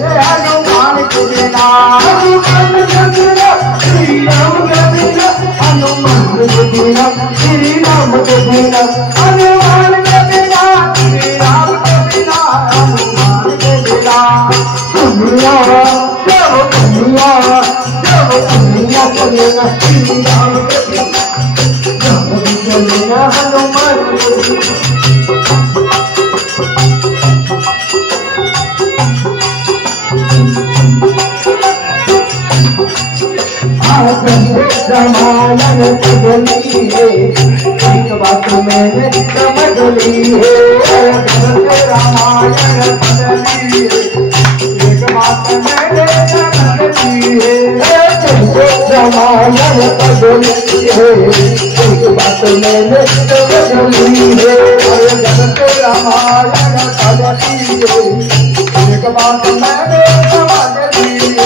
हनुमान के बिना हनुमान के बिना श्री राम के बिना हनुमान के बिना श्री राम के बिना हनुमान के बिना श्री राम के बिना हनुमान के बिना दुनिया जब दुनिया चलेगा श्री राम के बिना जब चलेगा हनुमान के बिना रामायण बदली है एक बात मैंने समझ ली है रामायण बदली है एक बात मैंने समझ ली है रामायण बदली है एक बात मैंने समझ ली है रामायण बदली है एक बात मैंने समझ ली है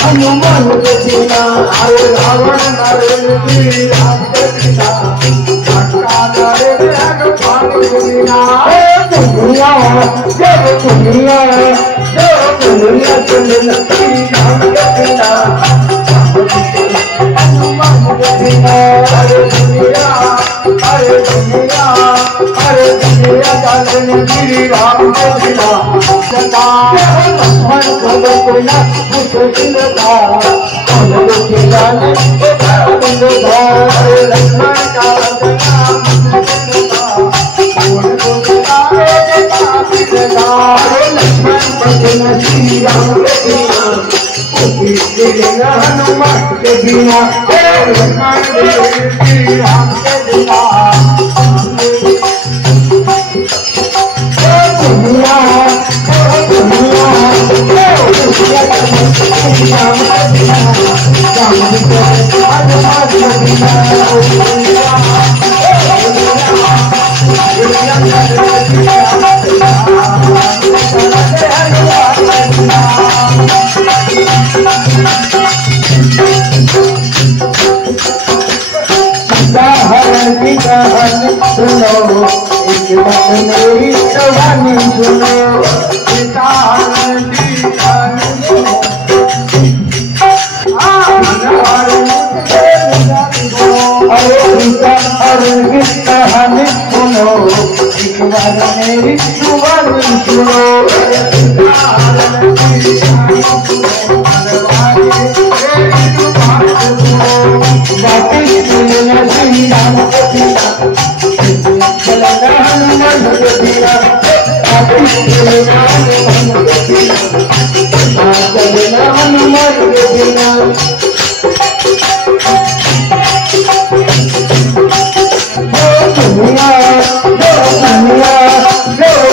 हनुमान के बिना रावण नरेन श्री राम के बिना लंका नरेन हनुमान के बिना दुनिया जब दुनिया चलेगा श्री राम के बिना हनुमान के बिना अरे दुनिया चलेगा श्री राम के बिना लक्ष्मण को बिना मुश्किल था लक्ष्मण का मुश्किल था लक्ष्मण श्री राम के बिना हनुमान के बिना लक्ष्मण श्री राम के बिना सुनो एक बात मेरी कहानी सुनो कहानी सुनो एक बार मेरी कहानी सुनो हनुमान के बिना अरे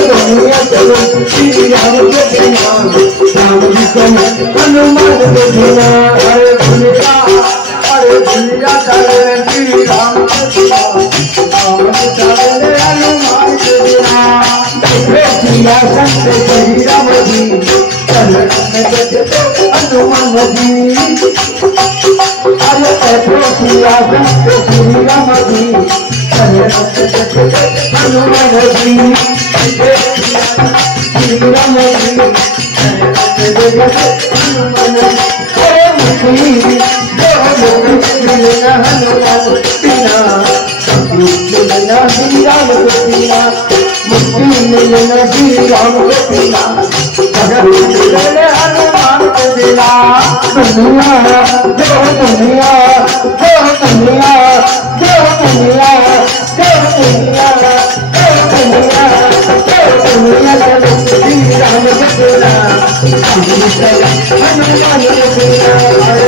दुनिया चले श्री राम के बिना चले हनुमान के बिना संत श्री राम जी हनुमान जी अरे संत श्री राम जी हनुमान जी श्री राम जी हनुमान